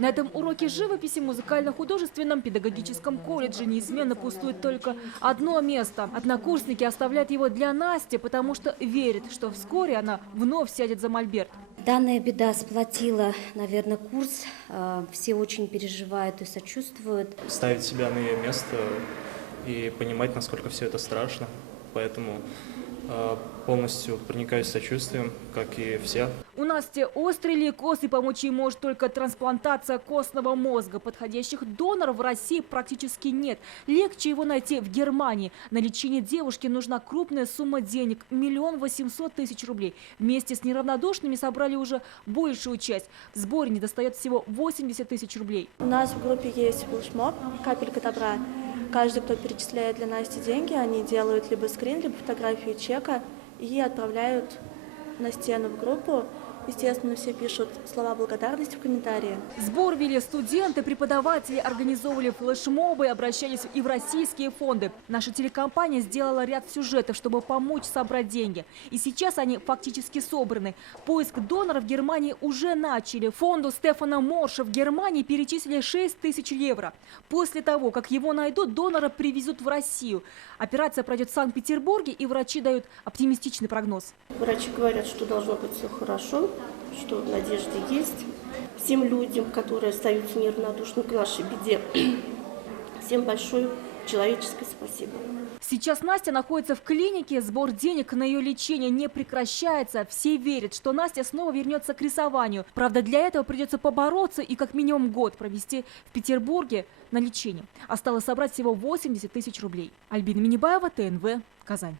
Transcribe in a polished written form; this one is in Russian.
На этом уроке живописи в музыкально-художественном педагогическом колледже неизменно пустует только одно место. Однокурсники оставляют его для Насти, потому что верят, что вскоре она вновь сядет за мольберт. Данная беда сплотила, наверное, курс. Все очень переживают и сочувствуют. Ставить себя на ее место и понимать, насколько все это страшно. Поэтому полностью проникаюсь сочувствием, как и все. У Насти острый лейкоз, и помочь ей может только трансплантация костного мозга. Подходящих доноров в России практически нет. Легче его найти в Германии. На лечение девушки нужна крупная сумма денег – 1 800 000 рублей. Вместе с неравнодушными собрали уже большую часть. В сборе недостает всего 80 000 рублей. У нас в группе есть флешмоб «Капелька добра». Каждый, кто перечисляет для Насти деньги, они делают либо скрин, либо фотографию чека и отправляют на стену в группу. Естественно, все пишут слова благодарности в комментарии. Сбор вели студенты, преподаватели, организовывали флешмобы и обращались и в российские фонды. Наша телекомпания сделала ряд сюжетов, чтобы помочь собрать деньги. И сейчас они фактически собраны. Поиск доноров в Германии уже начали. Фонду Стефана Морша в Германии перечислили 6 000 евро. После того, как его найдут, донора привезут в Россию. Операция пройдет в Санкт-Петербурге, и врачи дают оптимистичный прогноз. Врачи говорят, что должно быть все хорошо, что надежда есть. Всем людям, которые остаются неравнодушны к нашей беде, всем большое человеческое спасибо. Сейчас Настя находится в клинике. Сбор денег на ее лечение не прекращается. Все верят, что Настя снова вернется к рисованию. Правда, для этого придется побороться и как минимум год провести в Петербурге на лечение. Осталось собрать всего 80 000 рублей. Альбина Минибаева, ТНВ, Казань.